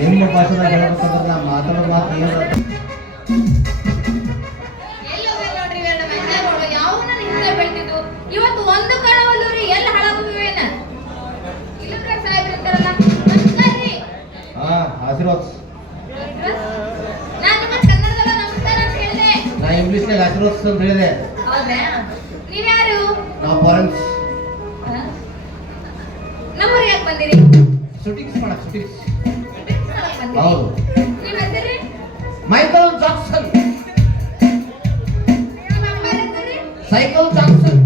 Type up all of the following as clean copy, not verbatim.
ನಿಮ್ಮ ಭಾಷೆದಾಗ ಹೇಳ್ಬೇಕಂದ್ರೆ ನಾ ಮಾತಾಡೋ ಮಾತು ಏನು ಇವತ್ತು ಒಂದು ಕಣವಲ್ಲೂರಿ ಎಲ್ಲಿ ಹಾಳಾಗುವೇನ ಇಲ್ಲಂದ್ರೆ ಸಾಹೇಬ್ರ ಅಂತಾರಲ್ಲ ಆಶೀರ್ವಾದ ನಾನು ನಿಮ್ಮ ಕನ್ನಡದಲ್ಲ ನಮಸ್ಕಾರ ಅಂತ ಹೇಳಿದೆ ನಾ ಇಂಗ್ಲೀಷ್ನಾಗ ಆಶೀರ್ವಾದ ಅಂತ ಹೇಳಿದೆ ಹೌದಾ ನೀವ್ಯಾರು ನಾವು ಫಾರೆನ್ಸ್ ನಮ್ಮೂರಿಗೆ ಯಾಕೆ ಬಂದಿರಿ ಶೂಟಿಂಗ್ಸ್ ಮಾಡಕ್ ಶೂಟಿಂಗ್ಸ್ ಹೌದು ನಿಮ್ಮ ಹೆಸರು ಮೈಕಲ್ ಜಾಕ್ಸನ್ ನಿಮ್ಮ ಅಪ್ಪರ ಹೆಸರು ಸೈಕಲ್ ಜಾಕ್ಸನ್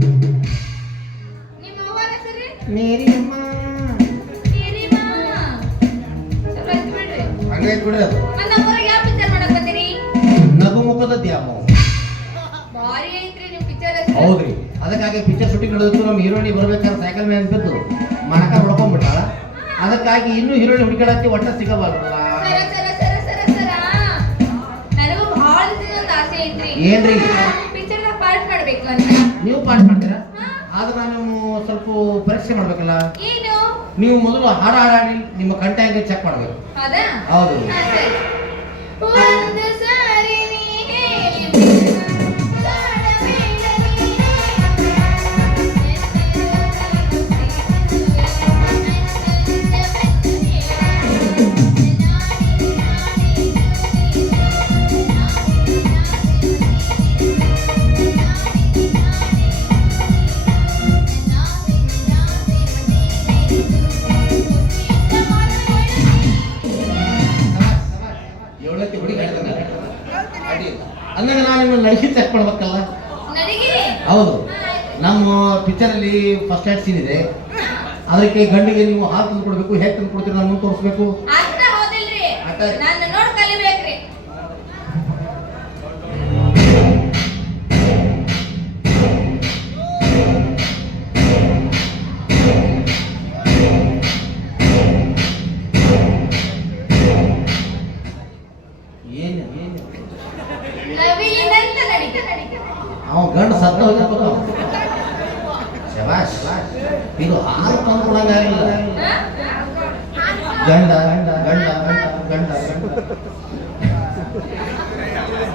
ನಿಮ್ಮ ಅವ್ವರ ಹೆಸರು ಮೇರಿ ಅಮ್ಮ ಮೇರಿಮಾ ಸ್ವಲ್ಪ ಎತ್ತು ಬಿಡ್ರಿ ಹಂಗೆ ಬಿಡ್ರಿ ಅದು ಮತ್ತೆ ನಮ್ಮೂರಿಗೆ ಯಾವ ಪಿಕ್ಚರ್ ಮಾಡಕ್ ಬಂದಿರಿ ನಗುಮುಖದ ದ್ಯಾಮ ಭಾರಿ ಐತ್ರಿ ನಿಮ್ ಪಿಕ್ಚರ್ ಹೆಸರು ಹೌದ್ರಿ ಅದಕ್ಕಾಗಿ ಪಿಕ್ಚರ್ ಶೂಟಿಂಗ್ ನಡೆದಿತ್ತು ನಮ್ಮ ಹೀರೋಯಿನಿ ಬರ್ಬೇಕಾದ್ರೆ ಸೈಕಲ್ ಮೇಲೆ ಬಿದ್ದು ಮಣಕ ಹೊಡ್ಕೊಂಡ್ಬಿಟ್ಟಾಳ ಅದಕ್ಕಾಗಿ ಇನ್ನೂ ಹೀರೋಯಿನಿ ಹುಡುಕಾಡಕ್ಕೆ ಒಟ್ಟ ಸಿಗಬಾರ್ದಲ್ಲ ನನಗೂ ಭಾಳ ದಿನದ ಆಸೆ ಐತ್ರಿ ಏನ್ರಿ ಪಿಕ್ಚರ್ ದಾಗ ಪಾರ್ಟ್ ಮಾಡ್ಬೇಕು ಅಂತ ನೀವು ಪಾಠ ಮಾಡ್ತೀರಾ ಆದ್ರೆ ನಾನು ಸ್ವಲ್ಪ ಪರೀಕ್ಷೆ ಮಾಡ್ಬೇಕಲ್ಲ ಏನು ನೀವು ಮೊದಲು ಹಾಡು ಹಾಡಿ ನಿಮ್ಮ ಕಂಠ ಹೆಂಗೆ ಚೆಕ್ ಮಾಡ್ಬೇಕು ಹೌದಾ ಹೌದು ಹಾ, ಸರಿ. ಒಂದು ಸಾರಿ ನೀ ಹೇಳಿಬಿಡು, ಕಾಡಬೇಡ ಏಳಕ್ಕೆ ಹುಡುಗಿ ಅಡಿ ಅಂದಾಗ ನಾನು ನಿಮ್ಮನ್ನು ನಡಿಗೆ ಚೆಕ್ ಮಾಡ್ಬೇಕಲ್ಲ ನಡಿಗಿರಿ ಹೌದು ನಮ್ಮ ಪಿಕ್ಚರಲ್ಲಿ ಫಸ್ಟ್ ಏಡ್ ಸೀನ್ ಇದೆ ಅದಕ್ಕೆ ಗಂಡಿಗೆ ನೀವು ಹಾಲು ತಂದು ಕೊಡಬೇಕು ಹೇಗೆ ತಂದು ಕೊಡ್ತೀರಿ ನಾನು ತೋರಿಸ್ಬೇಕು ಅಷ್ಟ ಹೌದಿಲ್ರಿ ಅಷ್ಟ. ನಾನು ನೋಡ್ ಕಲಿಬೇಕ್ರಿ ಏನು ಏನು ನವಿಲಿನಂತ ನಡಿಗೆ ಅವ ಗಂಡು ಸತ್ತ ಹೋಗಿರ್ಬೇಕು ಶಬಾಷ್ ಇದು ಹಾಲು ತಂದು ಕೊಡಂಗಾಗಿಲ್ಲ ಗಂಡ ಗಂಡ ಗಂಡ ಗಂಡ ಗಂಡ ಗಂಡ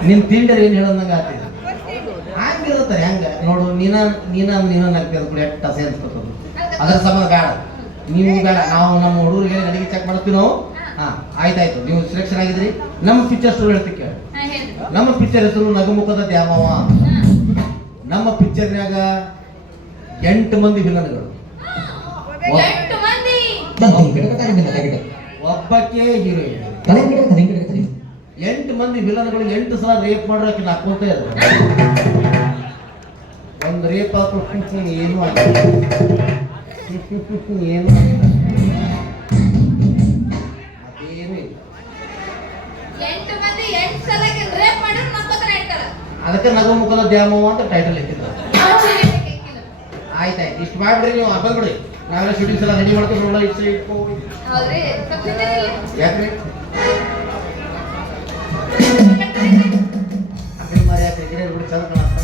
ನಿನ್ ತಿಂಡರ್ ಏನು ಹೇಳೋದಂಗ ಆಗ್ತಿದೆ ಹಂಗಿರುತ್ತೆ ಹೆಂಗ ನೋಡು ನೀನ ನಗ್ತಿರೋದು ಕೂಡ ಎಟ್ಟ ಆಸೆ ಅನ್ಸ್ಕೊತದು ಅದ್ರ ಸಂಬಂಧ ಬೇಡ ನೀವು ಬೇಡ ನಾವು ನಮ್ಮ ಹುಡುಗರಿಗೆ ನಡಿಗೆ ಚೆಕ್ ಮಾಡ್ತೀವಿ ನಾವು ಆಯ್ತಾಯ್ತು ನೀವು ಸೆಲೆಕ್ಷನ್ ಆಗಿದ್ರಿ ನಮ್ಮ ಪಿಕ್ಚರ್ ಸ್ಟೋರಿ ಹೇಳ್ತಿ ಕೇಳಿ ಹಾ ಹೇಳ್ರಿ ನಮ್ಮ ಪಿಕ್ಚರ್ ಹೆಸರು ನಗುಮುಖದ ದ್ಯಾಮವ ನಮ್ಮ ಪಿಕ್ಚರ್ನ್ಯಾಗ 8 ಮಂದಿ ವಿಲನ್ಗಳು 8 ಮಂದಿ ಒಬ್ಬಕ್ಕೆ ಹೀರೋಯಿನ್ 8 ಮಂದಿ ವಿಲನ್ಗಳು 8 ಸಲ ರೇಪ್ ಮಾಡೋಕೆ ಹಾಕೋತಾ ಇದ್ರು ಒಂದು ರೇಪ್ ಹಾಕೊಂಡು ಏನು ಆಗಿಲ್ಲ ಏನು ಆಗಿಲ್ಲ ಅದೇನು ಇಲ್ಲ 8 ಮಂದಿ 8 ಸಲ ರೇಪ್ ಮಾಡಿದ್ರು ನಕ್ಕೋತಾನೆ ಹೇಳ್ತಾರ ಅದಕ್ಕೆ ನಗುಮುಖದ ದ್ಯಾಮವ ಅಂತ ಟೈಟಲ್ ಇಟ್ಟಿದ್ರು ಆಯ್ತಾಯ್ತು ಇಷ್ಟು ಮಾಡ್ಬಿಡ್ರಿ ನೀವು ಬಂದ್ಬಿಡಿ ನಾವೆಲ್ಲ ಶೂಟಿಂಗ್ಸ್ ಎಲ್ಲ ರೆಡಿ ಮಾಡ್ಕೊಂಡು ನೋಡೋ ಇಟ್ಟು ಇಟ್ಕೋ ಹೌದ್ರಿ ಯಾಕ್ರಿ ಅಕ್ಕನ ಮಾರಿ ಯಾಕ್ರಿ ಗಿಡ ಬಿಡಿ ಚಂದ ಕಾಣತ್ತ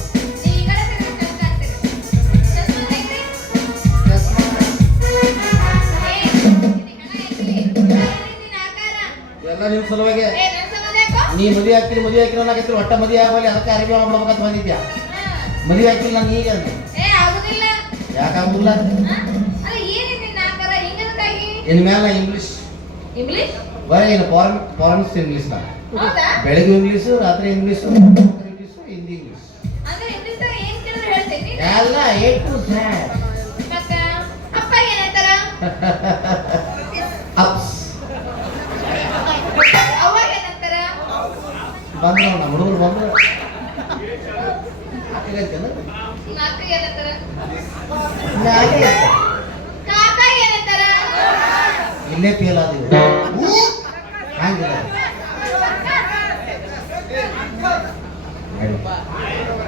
ಈ ಕಡೆ ಚಂದ ಆಗ್ತೀರಿ ಚಸ್ಮಾ ತೆಗ್ರಿ ಎಲ್ಲ ನಿಮ್ಮ ಸಲುವಾಗಿ ಏ ನನ್ನ ಸಂಬಂಧ ಯಾಕೋ ನೀ ಮದುವೆ ಹಾಕ್ತೀರಿ ಅನ್ನಕತ್ತೀರಿ ಒಟ್ಟ ಮದುವೆ ಆಗಲಿ ಅದಕ್ಕೆ ಅರಿವಿ ಮಾಡ್ಬೇಕಂತ ಬಂದಿದ್ಯಾ ಮದುವೆ ಹಾಕಿಲ್ಲ ನಾನು ಈಗ ಏ ಆಗುದಿಲ್ಲ ಯಾಕಾಗುದಿಲ್ಲ ಅಲ್ಲ ಏನಿದೆ ನಿನ್ನ ಆಕಾರ ಹಿಂಗದಕ್ಕಾಗಿ ಇನ್ ಮೇಲೆ ಇಂಗ್ಲಿಷ್ ಇಂಗ್ಲಿಷ್ ಬರೀ ಏನು ಫಾರೆನ್ಸ್ ಇಂಗ್ಲಿಷ್ ನಾ ಹೌದಾ ಬೆಳಗ್ಗೆ ಇಂಗ್ಲಿಷ್ ರಾತ್ರಿ ಇಂಗ್ಲಿಷ್ ಇಂಗ್ಲಿಷ್ ಹಿಂದಿ ಇಂಗ್ಲಿಷ್ ಅಂದ್ರೆ ಇಂಗ್ಲಿಷ್ ಏನ್ ಕೇಳಿದ್ರೆ ಹೇಳ್ತೀನಿ ಎಲ್ಲ A to Z ಮತ್ತ ಅಪ್ಪ ಏನಂತಾರ ಅಪ್ಸ್ ಅವ್ವ ಏನಂತಾರ ಬಂದ್ರು ನಮ್ಮ ಹುಡುಗರು ಬಂದ್ರು ಹಾಕಿಲ್ಲ ನಾಲ್ಕು ಏನಂತಾರ ಹಾಕಿಲ್ಲ ಕಾಕ ಏನಂತಾರ ಇಲ್ಲೇ ಫೇಲ್ ಆದಿವಿ ಹಂಗಿಲ್ಲ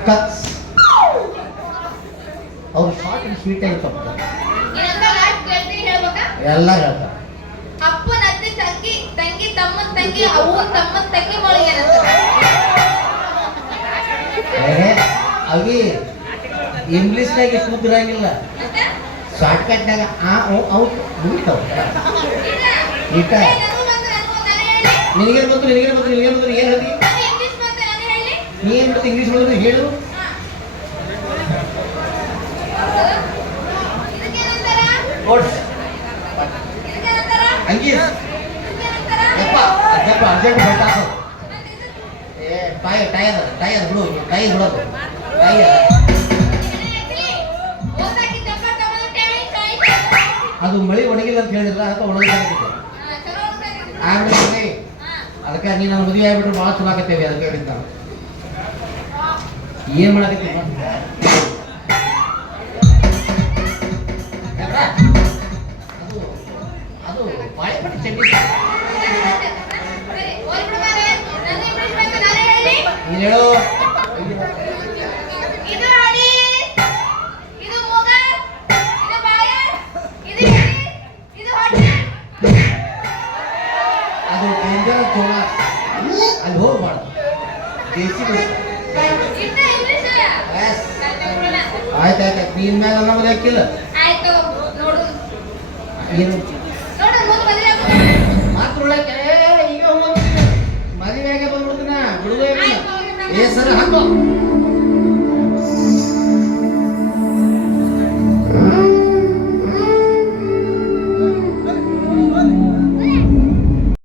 ಕಟ್ಸ್ ಅವ್ರು ಶಾರ್ಟ್ ಅಂಡ್ ಸ್ವೀಟ್ ಆಗಿ ತಪ್ಪು ಏನಂತ ಲಾಸ್ಟ್ ಕೇಳ್ತೀನಿ ಹೇಳ್ಬೇಕಾ ಎಲ್ಲ ಹೇಳ್ತಾರೆ ಅಪ್ಪನ ಅತ್ತೆ ತಂಗಿ ತಮ್ಮನ ತಂಗಿ ಅವ್ವ ತಮ್ಮನ ತಂಗಿ ಮಗಳು ಏನಂತಾರ ಅವಿ ಇಂಗ್ಲಿಷ್ನಾಗ ಇಷ್ಟು ಇರಂಗಿಲ್ಲ ಶಾರ್ಟ್ ಕಟ್ನಾಗ ಅವು ಮುಗಿತಾವ ಈಟ ನಿನಗೇನು ಬಂತು ಏನು ಹೇಳ್ತಿ ನೀ ಏನು ಬಂತು ಇಂಗ್ಲೀಷ್ ಮಾಡಿದ್ರು ಹೇಳು ಹಂಗಿ ಯಪ್ಪ ಅರ್ಜೆಂಟ್ ಬೇಕಾಗ್ತದೆ ಟೈರ್ ಬಿಡೋದು ಅದು ಮಳಿ ಒಣಗಿಲ್ಲ ಅಂತ ಹೇಳಿದ್ರ ಅದಕ್ಕೆ ಒಣಗಿಲ್ಲ ಆಗ್ಬಿಡಿ ಅದಕ್ಕೆ ನೀನು ನನ್ನ ಮದುವೆ ಆಗ್ಬಿಟ್ರೆ ಭಾಳ ಚಲೋ ಆಗತ್ತೇವೆ ಅದಕ್ಕೆ ಹೇಳಿದ್ದ ಏನ್ ಮಾಡಕತ್ತಿ ಅದು ಬಾಳೆಪಟ್ಟಿ ಚಟ್ನಿ ನೀನು ಹೇಳು ಅದು ಡೇಂಜರ್ ಜೋಳ ಅಲ್ಲಿ ಹೋಗ್ಬಾರ್ದು ದೇಸಿ ಆಯ್ತಾಯ್ತು ನೀನ್ ಮ್ಯಾಗ ನಮ್ಮದು ಹಾಕಿಲ್ಲ ಏನು ಮಾತ್ರ ಈಗ ಮದುವೆಗೆ ಬಂದ್ಬಿಡ್ತೀನ ಬಿಡುದೇ ಏ ಸರ್ ಹಾಕೋ